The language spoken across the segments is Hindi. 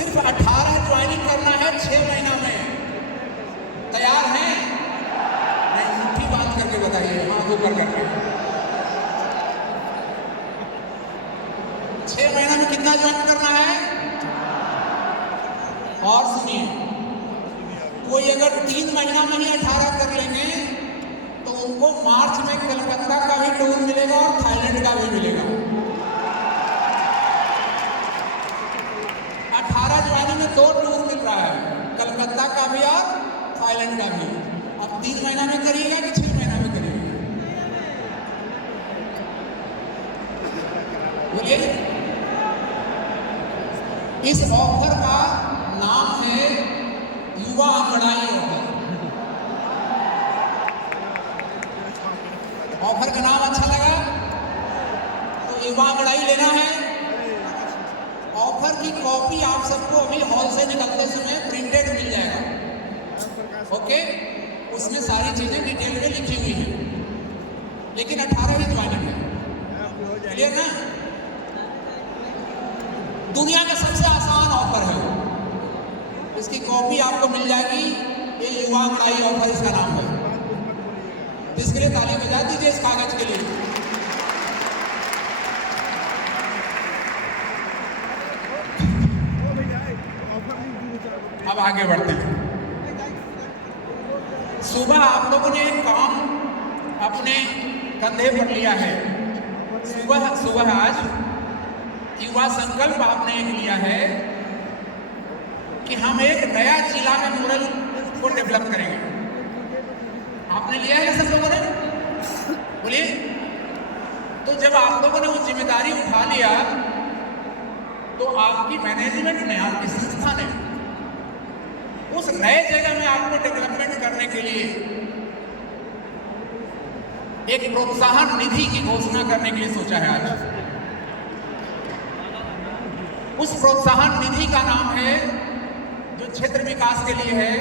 सिर्फ 18 ज्वाइनिंग करना है 6 महीना में। तैयार हैं? नहीं, मुट्ठी बांध करके बताइए, हाथ ऊपर करके। 6 महीना में कितना ज्वाइन करना है? और सुनिए, कोई अगर 3 महीना में ही 18 कर लेंगे तो उनको मार्च में कलकत्ता का भी टूर मिलेगा और थाईलैंड का भी मिलेगा। 18 ज्वाइनिंग में 2 टूर मिल रहा है, कलकत्ता का भी और थाईलैंड का भी। अब 3 महीना में करिएगा कि 6 महीना में करिएगा? बोलिए। इस ऑफर का नाम है युवा अंगड़ाई ऑफर। ऑफर का नाम अच्छा लगा तो युवा अंगड़ाई लेना है। ऑफर की कॉपी आप सबको अभी हॉल से निकलते समय प्रिंटेड मिल जाएगा। ओके, उसमें सारी चीजें डिटेल में लिखी हुई हैं, लेकिन 18 ही ज्वाइनिंग है। क्लियर ना? दुनिया का सबसे आसान ऑफर है, इसकी कॉपी आपको मिल जाएगी। ये युवा अंगड़ाई ऑफर इसका नाम है। तो इसके लिए ताली बजा दीजिए इस कागज के लिए। अब आगे बढ़ते हैं। सुबह आप लोगों ने एक काम अपने कंधे पर लिया है। सुबह आज युवा संकल्प आपने एक लिया है कि हम एक नया जिला में मॉडल को डेवलप करेंगे। आपने लिया है ना सब लोगों ने? बोलिए। तो जब आप लोगों ने वो जिम्मेदारी उठा लिया तो आपकी मैनेजमेंट ने, आपकी संस्था ने उस नए जगह में आपको डेवलपमेंट करने के लिए एक प्रोत्साहन निधि की घोषणा करने के लिए सोचा है आज। उस प्रोत्साहन निधि का नाम है, जो क्षेत्र विकास के लिए है,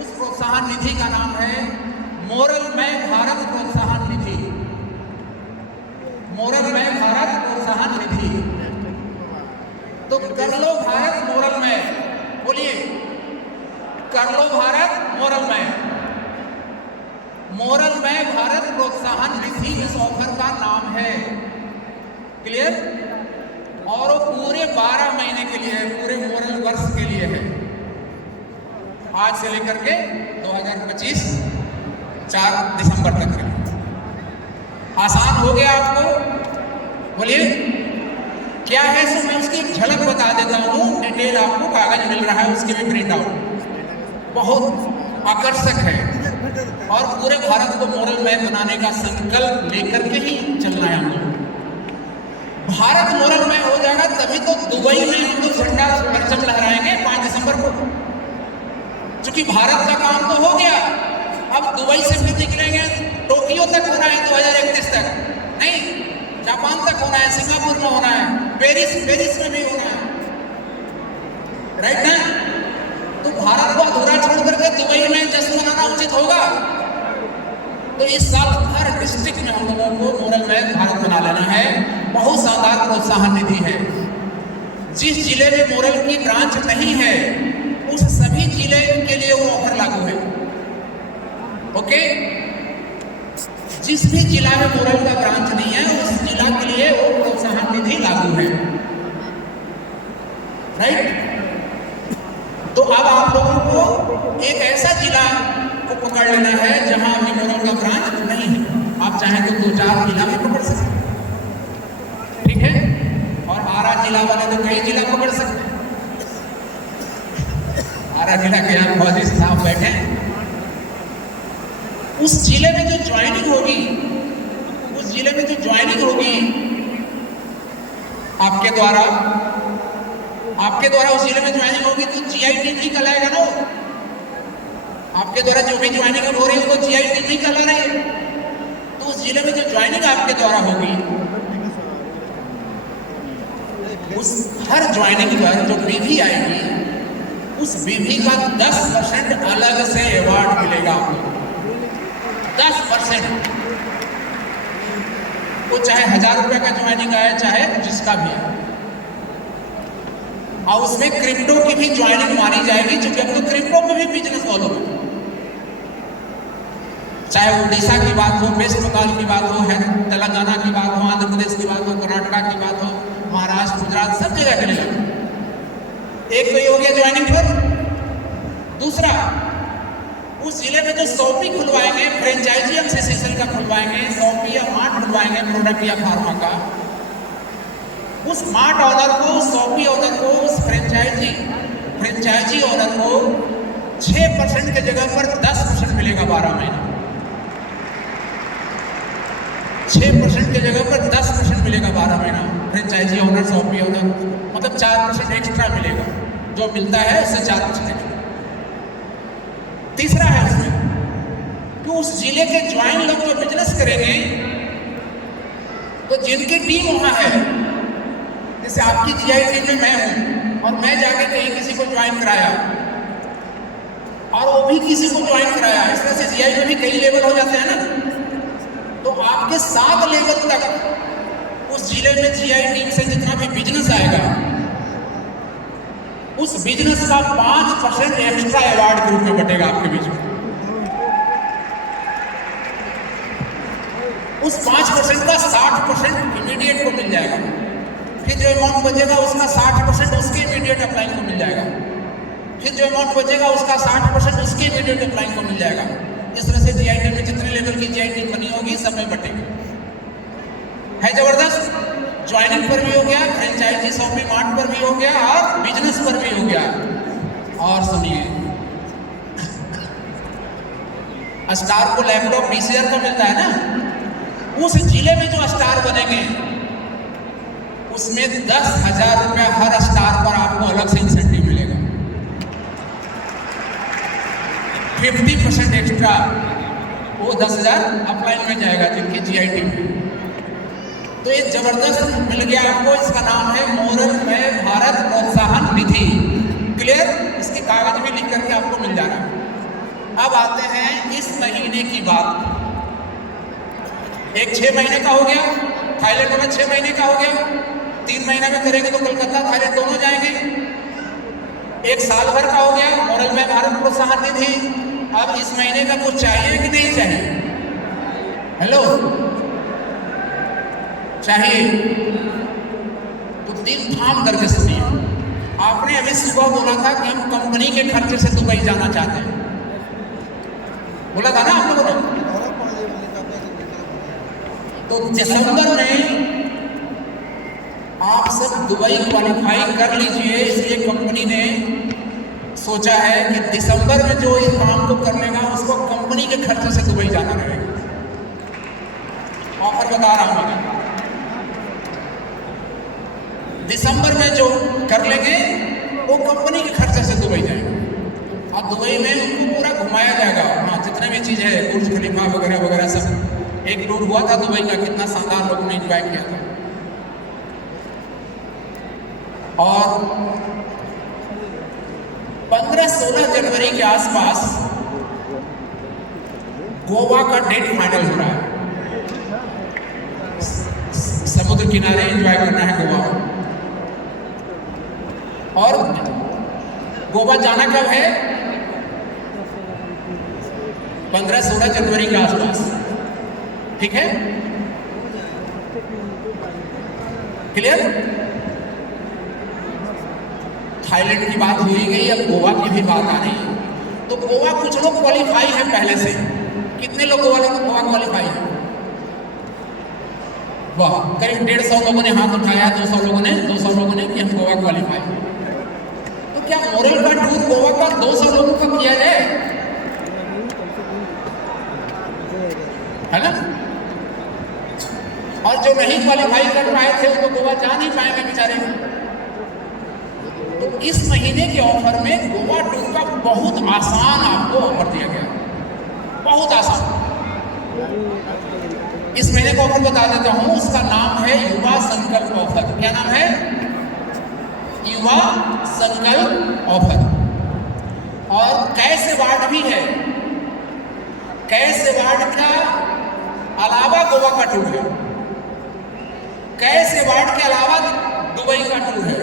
उस प्रोत्साहन निधि का नाम है मोरलमय भारत प्रोत्साहन निधि। मोरलमय भारत प्रोत्साहन निधि। तो कर लो भारत मोरलमय। बोलिए, कर लो भारत मोरलमय। मोरलमय भारत प्रोत्साहन निधि इस ऑफर का नाम है। क्लियर? और वो पूरे 12 महीने के लिए है, पूरे मोरल वर्ष के लिए है, आज से लेकर के 2025 4 दिसंबर तक के लिए। आसान हो गया आपको? बोलिए क्या है? सो मैं उसकी एक झलक बता देता हूँ। डिटेल आपको कागज मिल रहा है, उसकी भी प्रिंट आउट बहुत आकर्षक है। और पूरे भारत को मोरलमय बनाने का संकल्प लेकर के ही चलना है हम लोग। भारत मोरलमय हो जाएगा तभी तो दुबई में हम लोग झंडा परचम लहराएंगे 5 दिसंबर को। क्योंकि भारत का काम तो हो गया, अब दुबई से फिर निकलेंगे, टोक्यो तक होना है 2031 तक, नहीं जापान तक होना है, सिंगापुर में होना है, पेरिस में भी होना है, राइट ना? तो भारत को अधूरा छोड़ करके दुबई में जश्न मनाना उचित होगा। तो इस साल हर डिस्ट्रिक्ट में हम लोगों को मोरलमय भारत बना लेना है। बहुत शानदार प्रोत्साहन निधि है। जिस जिले में मोरल की ब्रांच नहीं है उस सभी जिले के लिए वो ऑफर लागू है। ओके, जिस भी जिला में मोरल का ब्रांच नहीं है उस जिला के लिए वो प्रोत्साहन निधि लागू है, राइट? तो अब आप लोगों को एक ऐसा जिला को पकड़ लेना है जहां अभी मोरल का ब्रांच नहीं है। आप चाहें तो 2-4 जिला भी पकड़ सकते हैं, ठीक है? और आरा जिला वाले तो कई जिला पकड़ सकते हैं। आरा जिला के यहाँ फौजी साहब बैठे हैं। उस जिले में जो ज्वाइनिंग होगी, उस जिले में जो ज्वाइनिंग होगी आपके द्वारा उस जिले में ज्वाइनिंग होगी तो GITG कहलाएगा ना। आपके द्वारा जो भी ज्वाइनिंग हो रही है वो GITG कहला रही है। तो उस जिले में जो ज्वाइनिंग आपके द्वारा होगी उस हर ज्वाइनिंग पर जो विधि आएगी उस विधि का 10% अलग से अवार्ड मिलेगा आपको। 10%, वो चाहे 1000 रुपए का ज्वाइनिंग आए चाहे जिसका भी। और उसमें क्रिप्टो की भी ज्वाइनिंग मानी जाएगी, क्योंकि अब तो क्रिप्टो में भी बिजनेस फॉलो है। चाहे उड़ीसा की बात हो, वेस्ट बंगाल की बात हो, है तेलंगाना की बात हो, आंध्र प्रदेश की बात हो, कर्नाटका की बात हो, महाराष्ट्र, गुजरात, सब जगह के लिए एक तो ये हो गया ज्वाइनिंग पर। दूसरा, उस जिले में जो शॉपी खुलवाएंगे, फ्रेंचाइजी हम एसोसिएशन का खुलवाएंगे, शॉपी या मार्ट खुलवाएंगे प्रोडक्ट या फार्मा का, उस मार्ट ऑनर को, शॉपी ऑनर को, उस फ्रेंचाइजी ऑनर को 6% के जगह पर 10% मिलेगा 12 महीने। 6% की जगह पर 10% मिलेगा 12 महीना। फ्रेंचाइजी ऑनर, शॉपी ऑनर, मतलब 4% एक्स्ट्रा मिलेगा, जो मिलता है उससे 4% एक्स्ट्रा। तीसरा है उसमें कि उस जिले के ज्वाइन लोग जो बिजनेस करेंगे, तो जिनकी टीम वहां है, जैसे आपकी जीआई टीम में मैं हूं और मैं जाके कहीं किसी को ज्वाइन कराया और वो भी किसी को ज्वाइन कराया, इस तरह से जीआई में भी कई लेवल हो जाते हैं ना, तो आपके 7 लेवल तक उस जिले में जीआई टीम से जितना भी बिजनेस आएगा, उस बिजनेस का 5% एक्स्ट्रा अवार्ड के रूप में बटेगा आपके बीच में। उस 5% का 60% इमीडिएट को मिल जाएगा। फिर जो अमाउंट बचेगा उसका 60% उसके इमीडिएट अप्लाइंग को मिल जाएगा। फिर जो अमाउंट बचेगा उसका 60% उसके इमीडिएट अप्लाइंग को मिल जाएगा। इस तरह से जीआई टीम में जितने लेवल की जीआई टीम बनी होगी सब में बटेगी। है जबरदस्त। ज्वाइनिंग पर भी हो गया, फ्रेंचाइजी शॉपिंग मार्ट पर भी हो गया और बिजनेस पर भी हो गया। और सुनिए, स्टार को लैपटॉप 20,000 का मिलता है ना, उस जिले में जो स्टार बनेंगे उसमें 10,000 रुपया हर स्टार पर आपको अलग से इंसेंटिव मिलेगा। 50% एक्स्ट्रा वो 10,000 अपलाइन में जाएगा जिनकी जीआई टीम में। तो ये जबरदस्त मिल गया आपको। इसका नाम है मोरल में भारत प्रोत्साहन निधि। क्लियर? इसके कागज भी लिख करके आपको मिल जाना। अब आते हैं इस महीने की बात। एक 6 महीने का हो गया, थाईलैंड में 6 महीने का हो गया। 3 महीने में करेंगे तो कलकत्ता थाईलैंड दोनों जाएंगे। एक साल भर का हो गया मोरल में भारत प्रोत्साहन निधि। अब इस महीने का कुछ चाहिए कि नहीं चाहिए? हेलो, चाहिए तो दिल थाम करके सुनिए। आपने अभी सुबह बोला था कि हम कंपनी के खर्चे से दुबई जाना चाहते हैं, बोला था ना आप लोगों ने? तो दिसंबर में आप सब दुबई क्वालिफाई कर लीजिए। इसलिए कंपनी ने सोचा है कि दिसंबर में जो इस काम को कर लेगा उसको कंपनी के खर्चे से दुबई जाना रहेगा। ऑफर बता रहा हूं मैं, दिसंबर में जो कर लेंगे वो कंपनी के खर्चे से दुबई जाएंगे और दुबई में उनको पूरा घुमाया जाएगा। हाँ, जितने भी चीज़ है, बुर्ज खलीफा वगैरह वगैरह सब। एक टूर हुआ था दुबई का, कितना शानदार लोगों ने एंजॉय किया था। और 15-16 जनवरी के आसपास गोवा का डेट फाइनल हो रहा है। समुद्र किनारे एंजॉय करना है गोवा। और गोवा जाना कब है? 15-16 जनवरी के आसपास। ठीक है? क्लियर? थाईलैंड की बात हो ही गई, अब गोवा की भी बात आ रही है। तो गोवा कुछ लोग क्वालिफाई है पहले से। कितने लोग गोवा क्वालिफाई है? वाह, करीब 150 लोगों ने हाथ उठाया, 200 लोगों ने कि हम गोवा क्वालिफाई। तो क्या मोरल का टूर गोवा का 200 लोगों का किया जाए? है ना? और जो नहीं क्वालिफाई कर पाए थे वो गोवा जा नहीं पाएंगे बेचारे। तो इस महीने के ऑफर में गोवा टूर का बहुत आसान आपको ऑफर दिया गया, बहुत आसान। इस महीने का ऑफर बता देता हूं, उसका नाम है युवा संकल्प ऑफर। क्या नाम है? युवा संकल्प ऑफर। और कैश अवार्ड भी है। कैश अवार्ड का अलावा गोवा का टूर है। कैश अवार्ड के अलावा दुबई का टूर है।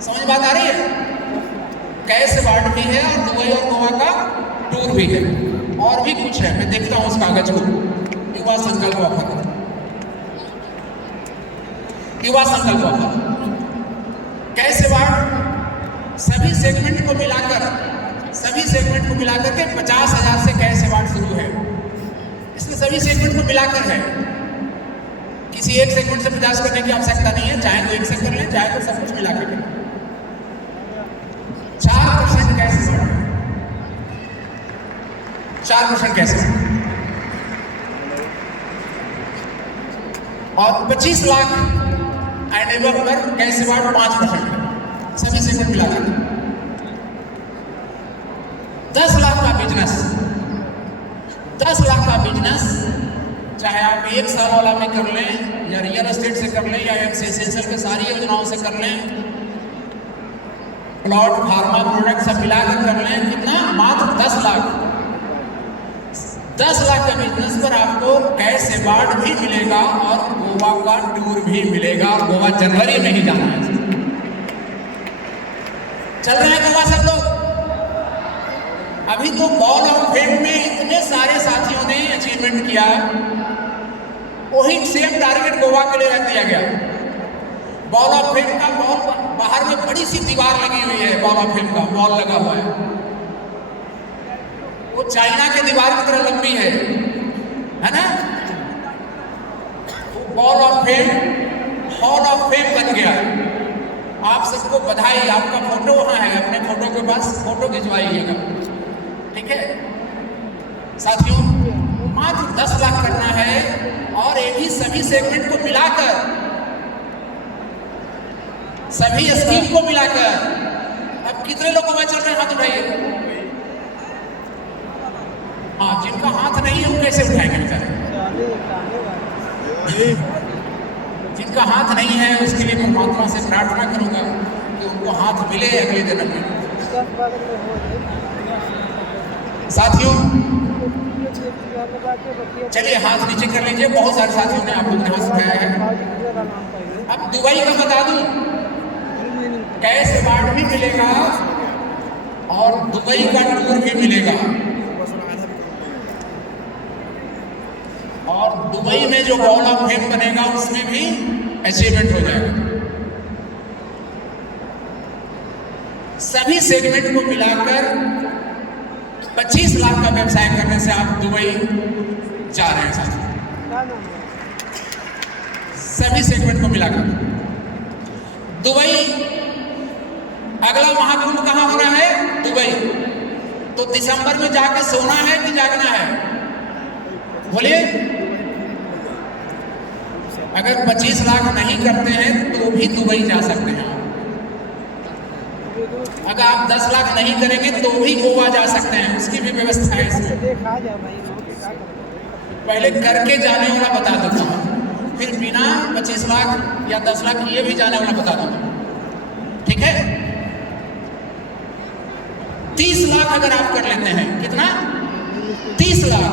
समझ बात आ रही है? कैश अवार्ड भी है और दुबई और गोवा का टूर भी है, और भी कुछ है। मैं देखता हूं उस कागज को। युवा संकल्प ऑफर, युवा संकल्प ऑफर, कैश अवार्ड सभी सेगमेंट को मिलाकर के 50,000 से कैश अवार्ड शुरू है। इसमें सभी सेगमेंट को मिलाकर है, किसी एक सेगमेंट से 50 करने की आवश्यकता नहीं है। चाहे तो एक से कर लें, चाहे तो सब कुछ मिलाकर करें। 4% कैश अवार्ड, 4% कैश और 25 लाख एंड एबव पर कैश अवार्ड 5%, सभी सेगमेंट मिलाकर। 10 लाख का बिजनेस, 10 लाख का बिजनेस, चाहे आप 1 साल वाला में कर लें या रियल एस्टेट से कर लें या एसेंशियल के सारी योजनाओं से कर लें, प्लॉट, फार्मा प्रोडक्ट सब मिलाकर कर लें, कितना? मात्र 10 लाख। 10 लाख का बिजनेस पर आपको कैश अवार्ड भी मिलेगा और गोवा का टूर भी मिलेगा। और गोवा जनवरी में ही जाना है। चल रहे हैं गोवा सब लोग? अभी तो बॉल ऑफ फेम में इतने सारे साथियों ने अचीवमेंट किया, वही सेम टारगेट गोवा के लिए रख दिया गया। बॉल ऑफ फेम का बॉल बाहर में बड़ी सी दीवार लगी हुई है, बॉल ऑफ फेम का बॉल लगा हुआ है, वो चाइना के दीवार की तरह लंबी है ना? वो ball of fame hall of fame बन गया। आप सबको बधाई। आपका फोटो वहां है, अपने फोटो के पास फोटो खिंचवाइएगा, ठीक है साथियों? मात्र 10 लाख करना है और एक ही सभी सेगमेंट को मिलाकर, सभी स्कीम को मिलाकर। अब कितने लोग गोवा चल रहे हैं? हाथ उठाइए। हाँ, जिनका हाथ नहीं है वो कैसे उठाएंगे बेचारे? जिनका हाथ नहीं है उसके लिए परमात्मा से प्रार्थना करूंगा कि उनको हाथ मिले अगले जन्म में। साथियों चलिए हाथ नीचे कर लीजिए। बहुत सारे साथियों ने आप लोगों ने हाथ उठाया है। अब दुबई का बता दूं, कैश अवार्ड भी मिलेगा और दुबई का टूर भी मिलेगा। और दुबई में जो बॉल ऑफ फेम बनेगा उसमें भी अचीवमेंट हो जाएगा। सभी सेगमेंट को मिलाकर 25 लाख का व्यवसाय करने से आप दुबई जा रहे हैं साथियों। सभी सेगमेंट को मिलाकर दुबई, अगला महाकुंभ कहां हो रहा है? दुबई। तो दिसंबर में जाके सोना है कि जागना है? बोलिए। अगर 25 लाख नहीं करते हैं तो भी दुबई जा सकते हैं। अगर आप 10 लाख नहीं करेंगे तो भी गोवा जा सकते हैं, उसकी भी व्यवस्था है इसमें। पहले करके जाने वाला बता देता हूँ, फिर बिना 25 लाख या 10 लाख किए भी जाने वाला बता दूंगा, ठीक है? 30 लाख अगर आप कर लेते हैं, कितना? 30 लाख,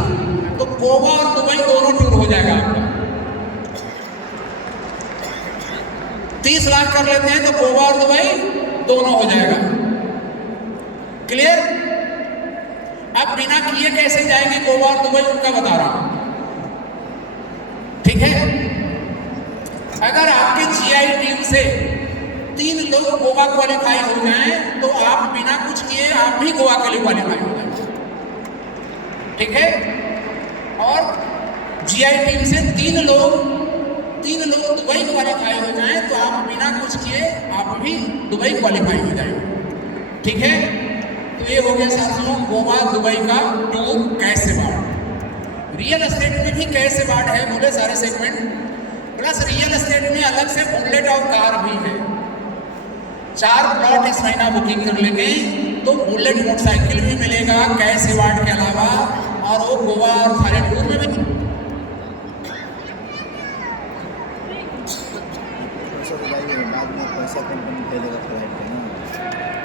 तो गोवा और दुबई दोनों टूर हो जाएगा आपका। 30 लाख कर लेते हैं तो गोवा और दुबई दोनों हो जाएगा। क्लियर? अब बिना किए कैसे जाएंगे गोवा और दुबई, उनका बता रहा हूं, ठीक है? अगर आपके जीआई टीम से 3 लोग गोवा क्वालिफाई हो जाएं तो आप बिना कुछ किए आप भी गोवा के लिए क्वालिफाई हो जाए, ठीक है? और जीआई टीम से 3 लोग दुबई क्वालिफाई हो जाएं तो आप बिना कुछ किए आप भी दुबई क्वालिफाई हो जाएंगे, ठीक है? तो ये हो गया साथियों गोवा दुबई का tour cash award. Real estate में भी कैश अवार्ड है, बोले सारे सेगमेंट, प्लस रियल एस्टेट में अलग से बुलेट और कार भी है। 4 प्लॉट इस महीना बुकिंग कर लेंगे तो बुलेट मोटरसाइकिल भी मिलेगा कैश अवार्ड के अलावा, और वो गोवा और थाईलैंड टूर में भी